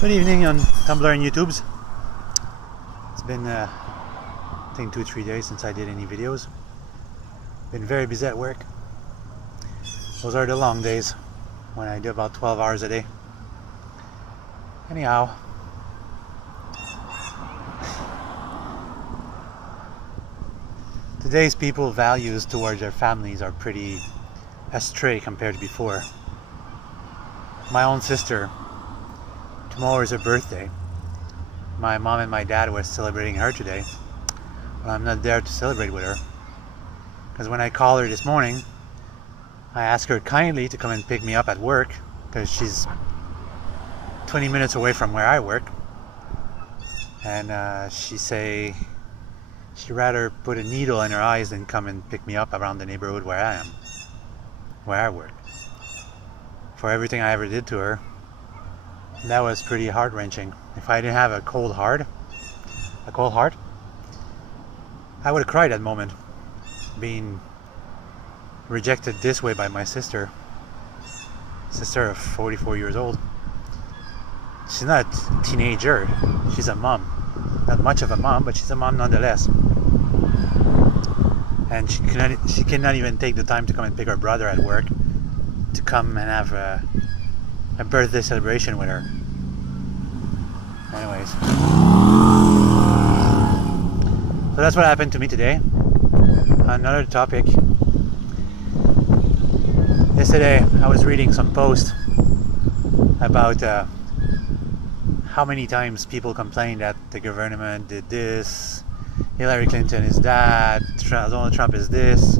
Good evening on Tumblr and YouTubes. It's been I think 2-3 days since I did any videos. Been very busy at work. Those are the long days when I do about 12 hours a day. Anyhow, today's people values towards their families are pretty astray compared to before. My own sister, tomorrow is her birthday. My mom and my dad were celebrating her today, but I'm not there to celebrate with her. Because when I called her this morning, I asked her kindly to come and pick me up at work, because she's 20 minutes away from where I work. And she'd rather put a needle in her eyes than come and pick me up around the neighborhood where I work. For everything I ever did to her, that was pretty heart-wrenching. If I didn't have a cold heart, I would have cried at that moment, being rejected this way by my sister of 44 years old. She's not a teenager, she's a mom. Not much of a mom, but she's a mom nonetheless. And she cannot even take the time to come and pick her brother at work to come and have a birthday celebration with her. Anyways, so that's what happened to me today. Another topic. Yesterday I was reading some posts about how many times people complain that the government did this, Hillary Clinton is that, Donald Trump is this.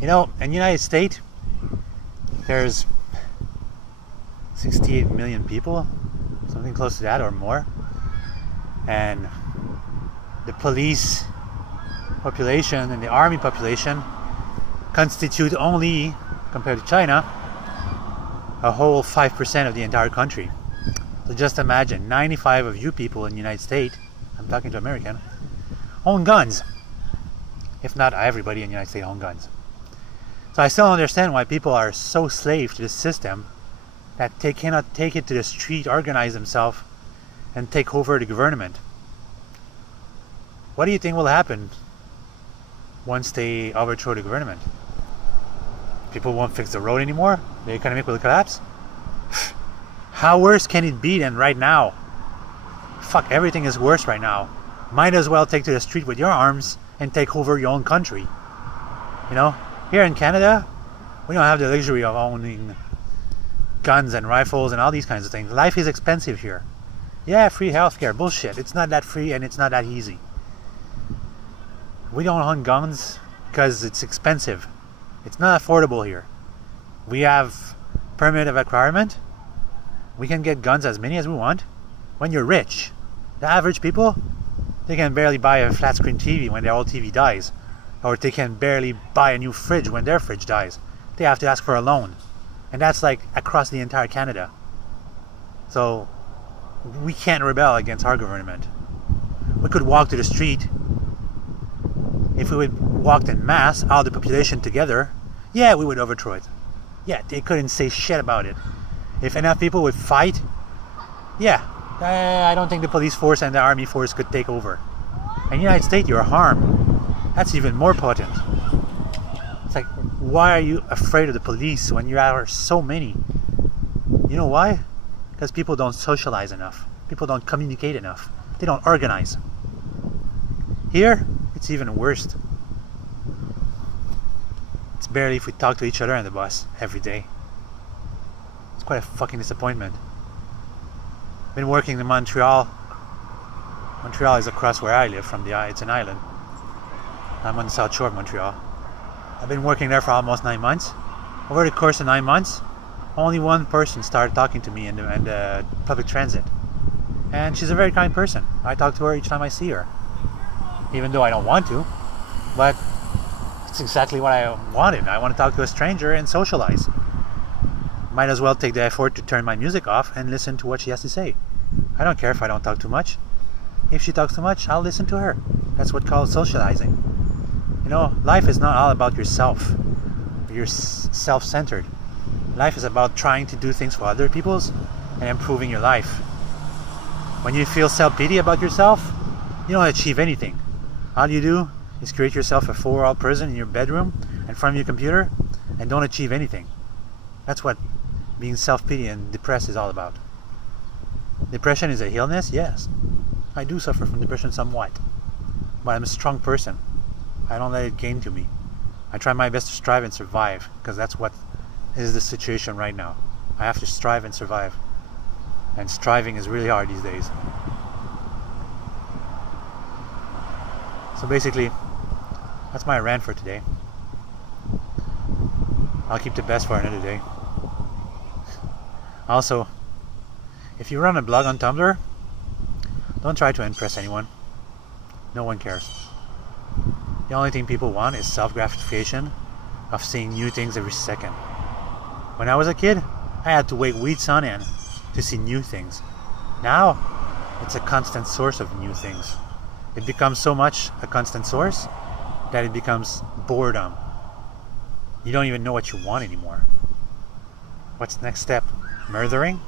You know, in the United States, there's 68 million people, something close to that or more, and the police population and the army population constitute only, compared to China, a whole 5% of the entire country. So just imagine, 95 of you people in the United States, I'm talking to American, own guns. If not everybody in the United States own guns. So I still don't understand why people are so slave to this system that they cannot take it to the street, organize themselves, and take over the government. What do you think will happen once they overthrow the government? People won't fix the road anymore? The economy will collapse? How worse can it be than right now? Fuck, everything is worse right now. Might as well take to the street with your arms and take over your own country. You know, here in Canada, we don't have the luxury of owning guns and rifles and all these kinds of things. Life is expensive here. Yeah, free healthcare, bullshit. It's not that free and it's not that easy. We don't own guns because it's expensive. It's not affordable here. We have permit of acquirement. We can get guns as many as we want when you're rich. The average people, they can barely buy a flat screen TV when their old TV dies, or they can barely buy a new fridge when their fridge dies. They have to ask for a loan, and that's like across the entire Canada. So we can't rebel against our government. We could walk to the street. If we would walk in mass, all the population together, yeah, we would overthrow it. Yeah, they couldn't say shit about it. If enough people would fight, yeah, I don't think the police force and the army force could take over. In the United States, you're harmed. That's even more potent. It's like, why are you afraid of the police when you are so many? You know why? Because people don't socialize enough. People don't communicate enough. They don't organize. Here, it's even worse. It's barely if we talk to each other on the bus every day. It's quite a fucking disappointment. Been working in Montreal. Montreal is across where I live from it's an island. I'm on the south shore of Montreal. I've been working there for almost 9 months. Over the course of 9 months, only one person started talking to me in the public transit. And she's a very kind person. I talk to her each time I see her. Even though I don't want to. But it's exactly what I wanted. I want to talk to a stranger and socialize. Might as well take the effort to turn my music off and listen to what she has to say. I don't care if I don't talk too much. If she talks too much, I'll listen to her. That's what's called socializing. You know, life is not all about yourself. You're self-centered. Life is about trying to do things for other people's and improving your life. When you feel self-pity about yourself, you don't achieve anything. All you do is create yourself a 4-wall prison in your bedroom in front of your computer and don't achieve anything. That's what being self-pity and depressed is all about. Depression is a illness? Yes. I do suffer from depression somewhat. But I'm a strong person. I don't let it gain to me. I try my best to strive and survive, because that's what is the situation right now. I have to strive and survive. And striving is really hard these days. So basically, that's my rant for today. I'll keep the best for another day. Also, if you run a blog on Tumblr, don't try to impress anyone. No one cares. The only thing people want is self-gratification of seeing new things every second. When I was a kid, I had to wait weeks on end to see new things. Now, it's a constant source of new things. It becomes so much a constant source that it becomes boredom. You don't even know what you want anymore. What's the next step? Murdering?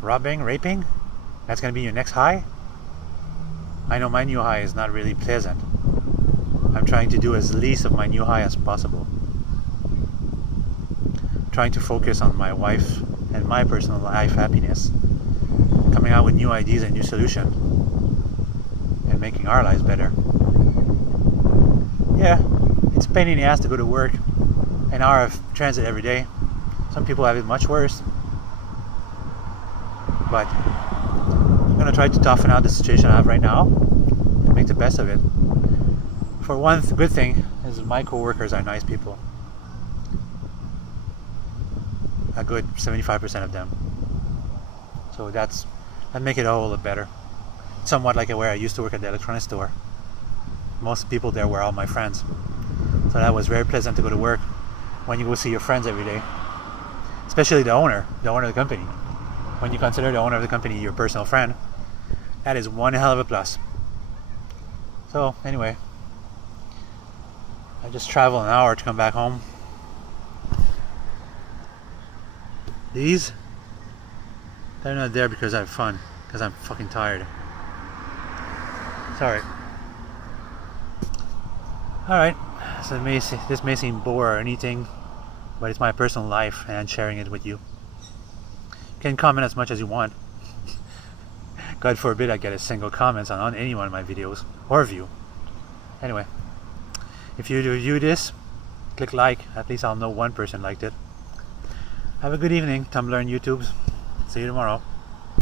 Robbing? Raping? That's going to be your next high? I know my new high is not really pleasant. I'm trying to do as least of my new high as possible. I'm trying to focus on my wife and my personal life happiness, coming out with new ideas and new solutions, and making our lives better. Yeah, it's a pain in the ass to go to work, an hour of transit every day. Some people have it much worse. But I'm going to try to toughen out the situation I have right now and make the best of it. For one good thing is my coworkers are nice people. A good 75% of them. So that make it a whole lot better. Somewhat like where I used to work at the electronics store. Most people there were all my friends. So that was very pleasant to go to work when you go see your friends every day. Especially the owner of the company. When you consider the owner of the company your personal friend, that is one hell of a plus. So anyway, I just traveled an hour to come back home. These, they're not there because I have fun, because I'm fucking tired. Sorry. Alright, so this may seem bore or anything, but it's my personal life and I'm sharing it with you. You can comment as much as you want. God forbid I get a single comment on any one of my videos, or view. Anyway, if you view this, click like, at least I'll know one person liked it. Have a good evening, Tumblr and YouTube. See you tomorrow.